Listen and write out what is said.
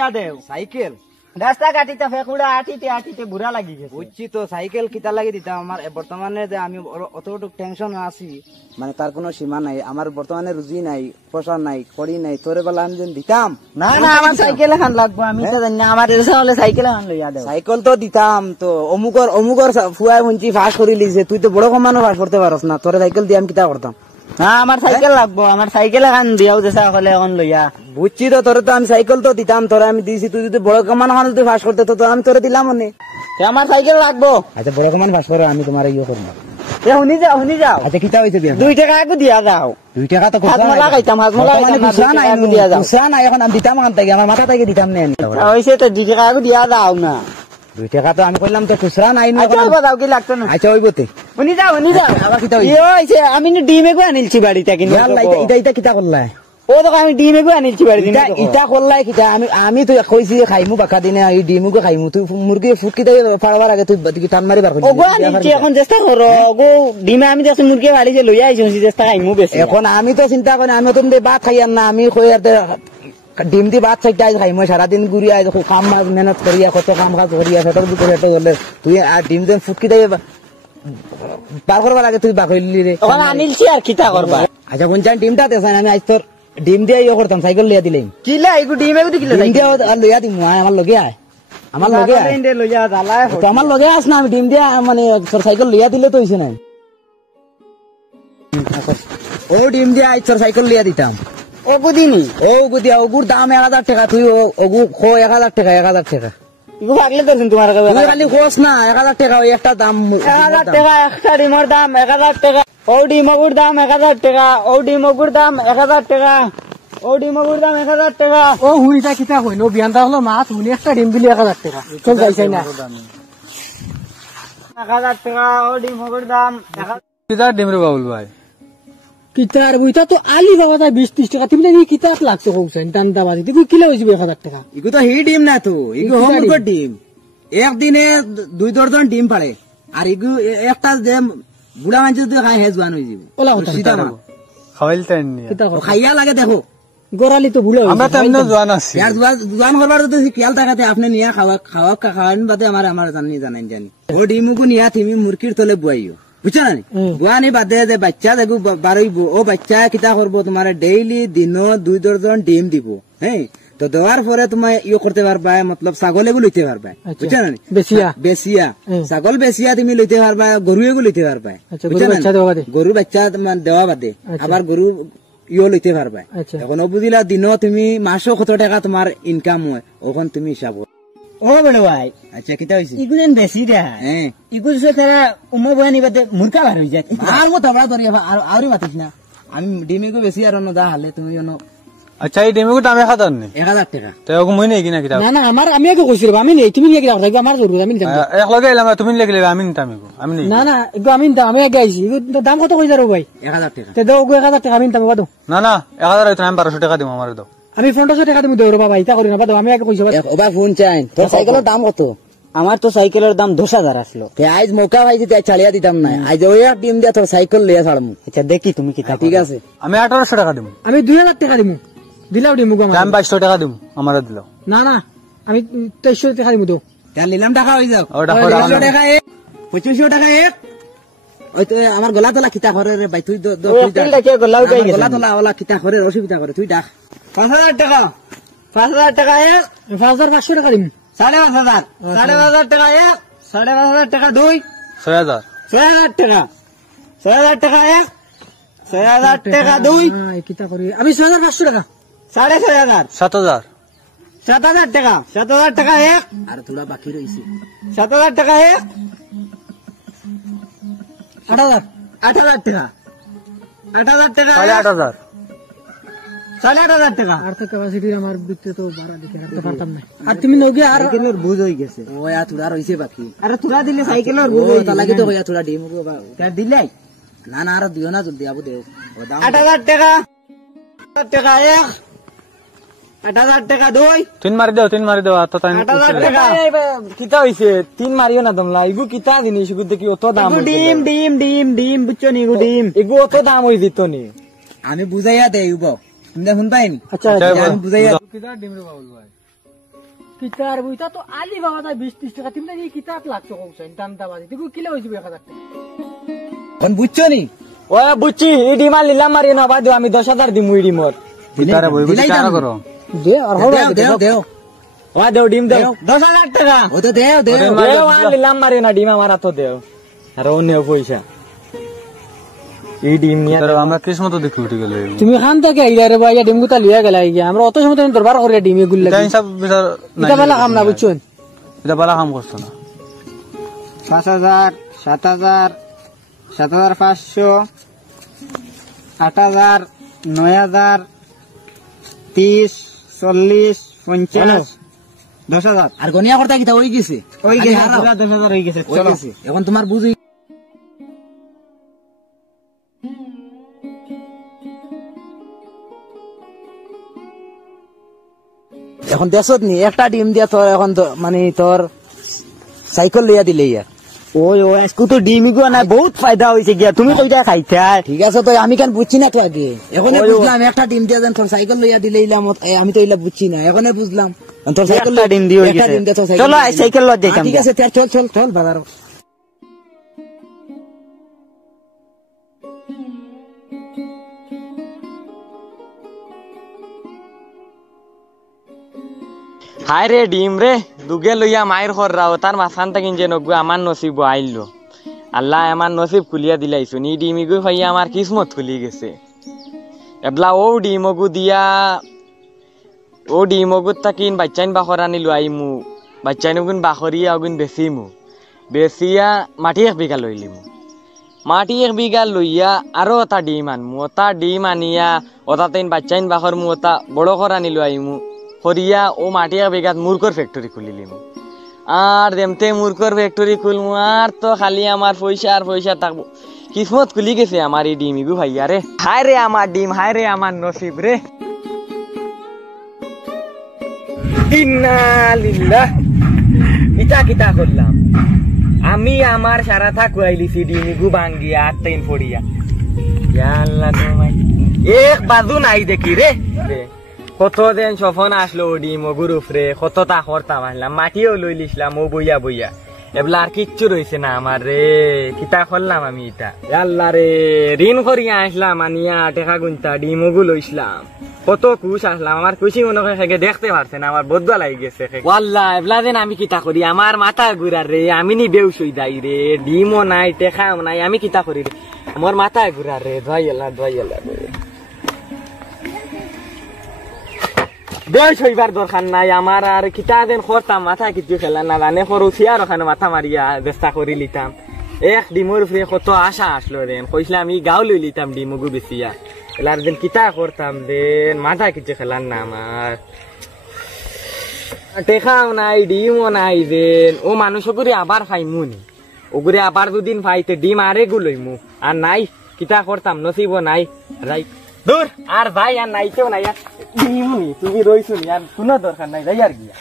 লইয়া দেও সাইকেল রাস্তা কাটিতে ফেকুড়া আটিতে বুড়া লাগি গেছে বুঝছি তো সাইকেল কিতা লাগি দিতাম আমার বর্তমানে যে আমি অতটুকু টেনশন আছি মানে তার কোনো সীমা নাই আমার বর্তমানে রুজি নাই পয়সা নাই কড়ি নাই তোরে বেলা আমি যেন দিতাম না আমার সাইকেল এখন লাগবো আমি তো জানি না আমার এসে হলে সাইকেল এখন লইয়া দেও সাইকেল তো দিতাম তো অমুকর ফুয়াই মুঞ্চি ফাঁস করে লিছে তুই তো বড় কমানো ফাঁস করতে পারস না তোরে সাইকেল দিয়ে আমি কিতা করতাম না আমার সাইকেল লাগবো আমার সাইকেল এখন দিয়াও দেশা হলে এখন লইয়া বুঝছি তো তোরে তো আমি সাইকেল তো দিতাম তোরে আমি দিয়েছি তুই যদি বড় কমানো হলে তুই ফাঁস করতে তো আমি তোরে দিলাম মনে আমার সাইকেল লাগবো আচ্ছা বড় কমান ফাঁস করো আমি তোমার ইয়ে করবো শুনি যাও আচ্ছা কিতা হয়েছে 2 টাকা একটু দিয়া দাও 2 টাকা তো হাজমলা খাইতাম দিয়া দাও নাই এখন আমি দিতাম আন থেকে আমার মাথা থেকে দিতাম না হইছে তো 2 টাকা একটু দিয়া দাও না 2 টাকা তো আমি কইলাম তো খুচরা নাই না দাও কি লাগতো না আচ্ছা হইবতে শুনি যাও আবার কিতা হইছে আমি ডিমে গো আনিলছি বাড়িতে কিনে এটা কিতা করলা ও তো আমি ডিমে গো আনিলছি বাড়িতে এটা করলাই কিতা আমি তো কইছি খাইমু বাকা দিনে এই ডিমু গো খাইমু তুই মুরগি ফুটকি দে পাড়বার আগে তুই টান মারি বার ও গো আনিলছি এখন চেষ্টা করো গো ডিমে আমি দেখছি মুরগি বাড়িতে লইয়া আইছি চেষ্টা খাইমু বেশি এখন আমি তো চিন্তা করি আমি তো ভাত খাই আর না আমি কই আর ডিম দি ভাত চাইতে আজ খাইমু সারাদিন ঘুরি আজ কাম কাজ মেহনত করিয়া কত কাম কাজ করিয়া সেটার ভিতরে এটা হলে তুই আর ডিম দেন ফুটকি দে বার করবার আগে তুই বাকইলি রে ওখানে আনিলছি আর কিতা করবা আচ্ছা কোন চান ডিমটা দেখাই আমি আজ তোর ডিম দিয়ে ইয়ে করতাম সাইকেল লিয়া দিলেন কিলা এগু ডিমে গো দিলা ডিম দিয়ে আর লইয়া দিমু আমার লগে আয় আমার লগে আয় লইয়া জ্বালায় তো আমার লগে আস না আমি ডিম দিয়ে মানে তোর সাইকেল লিয়া দিলে তো হইছে না ও ডিম দিয়ে আজ তোর সাইকেল লিয়া দিতাম ও গুদিনি ও গুদিয়া ওগুর দাম 1000 টাকা তুই ওগু খো 1000 টাকা 1000 টাকা ইগু পাগলে তো তোমার কাছে তুই খালি খোস না 1000 টাকা ওই একটা দাম 1000 টাকা একটা ডিমের দাম 1000 টাকা ও ডিমগুর দাম 1000 টাকা ও ডিমগুর দাম 1000 টাকা ও ডিমগুর দাম 1000 টাকা ও হুইটা কিতা কইনো বিয়ানটা হলো মাছ হুনি একটা ডিম দিলি 1000 টাকা চল যাইছাই না 1000 টাকা ও ডিমগুর দাম কিতা ডিম রে বাবুল ভাই কিতার বুইতা তো আলি বাবা 20-30 টাকা তুমি কি কিতাত লাগছে কইছেন দান্দা বাজি তুই কিলো হইছিবে 1000 টাকা ইগু তো হি ডিম না তো ইগু হোমগুর ডিম একদিনে 2 দর্জন ডিম পারে আর ইগু একটা যে বুড়া মানুষ যদি খায় হেজবান হই যাবে ওলা কথা সীতা মা খাইলতেন নি কিতা খাইয়া লাগে দেখো গোরালি তো ভুলে আমরা তো এমন জওয়ান আছি ইয়ার জোয়ান করবার তো খেয়াল থাকাতে আপনি নিয়া খাওয়ান বাদে আমার জানি ও ডিমুকু নিয়া তুমি মুরগির তলে বুয়াইও বুঝছো না বুয়ানি বাদে যে বাচ্চা দেখো বারইব ও বাচ্চা কিতা করবো তোমার ডেইলি দিন 2 দর্জন ডিম দিব হ্যাঁ তো দেওয়ার পরে তোমার ইয়ে করতে পারবা মতলব ছাগল এগুলো লইতে পারবা বুঝছো না বেসিয়া ছাগল বেসিয়া তুমি লইতে পারবা গরু এগুলো লইতে পারবা গরু বাচ্চা দেওয়া বাদে আবার গরু ইয়ে লইতে পারবা এখন বুঝিলা দিন তুমি মাসও কত টাকা তোমার ইনকাম হয় ওখান তুমি হিসাব ও বড় ভাই আচ্ছা কিতা হইছে ইগুলেন বেশি রে হ্যাঁ ইগুল সে তারা উমা বয়ানি বাদে মুরকা বার হই যায় আর মো তবড়া ধরি আরই মাতিস না আমি ডিমিকো বেশি আর না দা হালে তুমি জানো আচ্ছা এই ডিমে দাম 1000 নি 1000 টাকা তো ওকে মই নেই কিনা কিতা না না আমার আমি আগে কইছিলাম আমি নেই তুমি নিয়ে কি রাখো আমার জরুরি আমি নিতাম এক লগে এলাম তুমি লেগে আমি নিতাম আমি নেই না না এগো আমি নিতাম আমি আগে আইছি এগো দাম কত কইজারো ভাই 1000 টাকা তে দাও 1000 টাকা আমি নিতাম বাদো না না 1000 হইতো আমি 1200 টাকা দিমু আমারে দাও আমি 1500 টাকা দিমু দেও বাবা ইতা করি না বাদো আমি আগে কইছি ওবা ফোন চাই তোর সাইকেলের দাম কত আমার তো সাইকেলের দাম 10000 আসলো আজ মৌকা ভাই যদি চালিয়া দিতাম না আজ ওই ডিম দিয়া তোর সাইকেল লিয়া ছাড়মু আচ্ছা দেখি তুমি কি ঠিক আছে আমি 1800 টাকা দিমু আমি 2000 টাকা দিমু দিলাও দিমু গো আমি 2200 টাকা দিমু আমারে দিলাও না না আমি 2300 টাকা দিমু তো তার নিলাম টাকা হই যাও ওটা 2500 টাকা এক 2500 টাকা এক ওই তো আমার গলা তোলা কিতা করে রে ভাই তুই গলা তোলা ওলা কিতা করে অসুবিধা করে তুই ডাক 5000 টাকা 5000 টাকা এক 5500 টাকা দিমু 5500 5500 টাকা এক 5500 টাকা দুই 6000 6000 টাকা 6000 টাকা এক 6000 টাকা দুই কিতা করি আমি 6500 টাকা 6500 7000 7000 টাকা 7000 টাকা এক আর তোলা বাকি রইছে 7000 টাকা এক 8000 8000 টাকা 8000 টাকা 8000 8000 টাকা আর তো ক্যাপাসিটি আমার বিক্রি তো ভাড়া দেখে রাখতে পারতাম না আর তুমি নগে আর সাইকেলের বুঝ হই গেছে ওয়া তোরা রইছে বাকি আরে তোরা দিলে সাইকেলের ও তা লাগি তো কইয়া তোরা ডিম গো তার দিলাই না না আর দিও না জলদি আবু দেও 8000 টাকা 8000 টাকা এক 8000 টাকা দুই তিন মারি দাও তো তাই 8000 টাকা কিতা হইছে তিন মারিও না তোমরা ইগু কিতা জিনিস ইগু দেখি অত দাম ডিম ডিম ডিম ডিম বুঝছো নি ইগু ডিম ইগু অত দাম হই দিত নি আমি বুঝাইয়া দেই উব তুমি শুন পাইনি আচ্ছা আমি বুঝাইয়া কিতা ডিম রে বাবুল ভাই কিতার বইটা তো আলি পাওয়া যায় 20-30 টাকা তুমি নাকি কিতাব লাগতো কৌছেন দান্দাবাজি তুই কিলো হয়েছে 1000 টাকা এখন বুঝছো নি ও বুঝছি এই ডিম আর নিলাম মারি না বাদ আমি 10,000 দিমু এই ডিমর কিতারে বই বুঝি কারা করো দে আর হড়া দেও দেও ও দেও ডিম দেও 10,000 টাকা ও তো দেও দেও দেও আর নিলাম মারি না ডিম আমার তো দেও আর ও নেও পয়সা এই ডিম নিয়ে কিতারে আমরা কিসমত দেখি উঠে গেলে তুমি খান থেকে আইলা রে ভাই ডিম গুতা লিয়া গেলা গিয়া আমরা অত সময় তুমি দরবার করে ডিম এগুল এটা লাগি হিসাব বিচার এটা বেলা কাম না বুঝছেন এটা বালা কাম করছ না 5,000 7,000 7,500 8,000 9,000 30 40 50 10,000 আর গনিয়া করতে কিতা হই গেছে ওই আরে গেছে হারাও। 10,000 হয়ে গেছে হই চলো গেছে। এখন তোমার বুঝি এখন দেশত নি একটা ডিম দিয়া তোর এখন মানে তোর সাইকেল লইয়া দিলে ইয়ার ওই ও আজকে তো ডিমি গো না বহুত ফায়দা হইছে গিয়া তুমি কইটা খাইতা ঠিক আছে তো আমি কেন বুঝছি না তো আগে এখন ওই ও। বুঝলাম একটা ডিম দিয়া দেন তোর সাইকেল লইয়া দিলে ইলাম আমি তো ইলা বুঝছি না এখন বুঝলাম তোর সাইকেল একটা ডিম দিয়ে হই একটা গেছে। ডিম দিয়া তোর চলো, লইয়া এই দিলাম। সাইকেল লইয়া যাইতাম ঠিক আছে চল চল চল বাজার হায় রে ডিম রে দুগে লইয়া মায়ের ঘর রাও তার মাথান তাকিন যে নগু আমার নসিব আইলো আল্লাহ আমার নসিব খুলিয়া দিলাইছো নি ডিমি গু ভাইয়া আমার কিসমত খুলি গেছে এবলা ও ডিমগু দিয়া ও ডিমগু তাকিন বাচ্চাইন বাখর আনিলো আইমু বাচ্চাইন গুণ বাখরিয়া গুণ বেচিমু বেচিয়া মাটি 1 বিঘা লইলিমু মাটি 1 বিঘা লইয়া আরো এটা ডিম আনমু ওটা ডিম আনিয়া ওটাতেন বাচ্চাইন বাখর মু ওটা বড় ঘর আনিলো আইমু হরিয়া ও মাটি 1 বিঘাত মুরকর ফ্যাক্টরি খুলিলিমু আর দেমতে মুরকর ফ্যাক্টরি খুলমু আর তো খালি আমার পয়সা আর পয়সা থাকবো কিসমত খুলি গেছে আমার এই ডিম ইগু ভাইয়া রে হায় রে আমার ডিম হায় রে আমার নসিব রে ইন্না লিল্লাহ কিতা কিতা করলাম আমি আমার সারা থাকু আইলিছি ডিম ইগু ভাঙ্গিয়া আত্মাইন ফড়িয়া ইয়া আল্লাহ তোমায় এক বাজু নাই দেখি রে কত দিন সফন আসলো ডিম গুরুফ রে কতটা করতাম আসলাম মাটিও লই লিসলাম ও বইয়া বইয়া এবলা আর কিচ্ছু রয়েছে না আমার রে কিতা করলাম আমি এটা আল্লাহ রে ঋণ করিয়া আসলাম আনিয়া টেকা গুনতা ডিম গু লইসলাম কত খুশ আসলাম আমার খুশি মনে হয় দেখতে পারছে না আমার বদলা লাগি গেছে আল্লাহ এবলা দিন আমি কিতা করি আমার মাথা ঘুরার রে আমি নি বেউসই দাই রে ডিমও নাই টেকাও নাই আমি কিতা করি রে আমার মাথা ঘুরার রে দোয়াই আল্লাহ রে বেশ হইবার দরকার নাই আমার আর কিতা দিন করতাম মাথা কিছু খেলা না জানে করছি আর ওখানে মাথা মারিয়া চেষ্টা করি লিতাম এক ডিমর উপরে কত আশা আসলো রেন কইসলাম আমি গাও লই লিতাম ডিমগু বেশিয়া এলার দিন কিতা করতাম দেন মাথা কিছু খেলার না আমার টেকাও নাই ডিমও নাই দেন ও মানুষ করে আবার খাইমু নি ওগুরে আবার দুদিন খাইতে ডিম আরে গুলইমু আর নাই কিতা করতাম নসিবও নাই রাই দূর আর ভাই আর নাইতেও নাই আর ডিমুনি তুমি রইছো নি আর কোনো দরকার নাই যাই আর গিয়া